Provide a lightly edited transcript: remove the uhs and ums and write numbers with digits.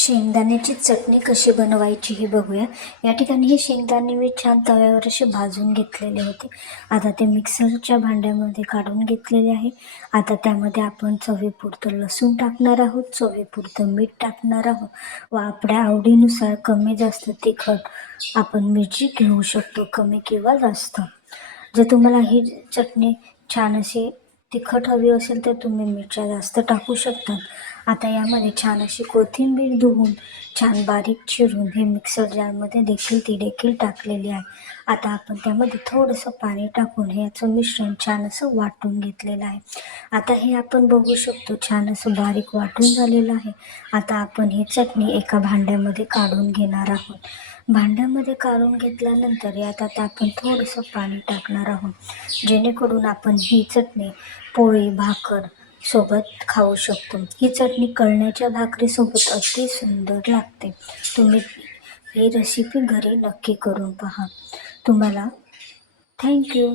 शेंगदाण्याची चटणी कशी बनवायची हे बघूया. या ठिकाणी हे शेंगदाणे मी छान तव्यावर असे भाजून घेतलेले होते. आता ते मिक्सरच्या भांड्यामध्ये काढून घेतलेले आहे. आता त्यामध्ये आपण चवीपुरतं लसूण टाकणार आहोत, चवीपुरतं मीठ टाकणार आहोत व आपल्या आवडीनुसार कमी जास्त तिखट आपण मिरची घेऊ शकतो, कमी किंवा जास्त. जर तुम्हाला ही चटणी छान अशी तिखट हवी असेल तर तुम्ही मिरच्या जास्त टाकू शकता. आता यामध्ये छान अशी कोथिंबीर धुवून छान बारीक चिरून हे मिक्सर जारमध्ये ती देखील टाकलेली आहे. आता आपण त्यामध्ये थोडंसं पाणी टाकून हे याचं मिश्रण छान असं वाटून घेतलेलं आहे. आता हे आपण बघू शकतो छान असं बारीक वाटून झालेलं आहे. आता आपण ही चटणी एका भांड्यामध्ये काढून घेणार आहोत. भांड्यामध्ये काढून घेतल्यानंतर यात आता आपण थोडंसं पाणी टाकणार आहोत, जेणेकरून आपण ही चटणी पोळी भाकर सोबत खाऊ शकतो. ही चटणी कळण्याच्या भाकरीसोबत अति सुंदर लागते. तुम्ही ही रेसिपी घरी नक्की करून पहा. तुम्हाला थँक्यू.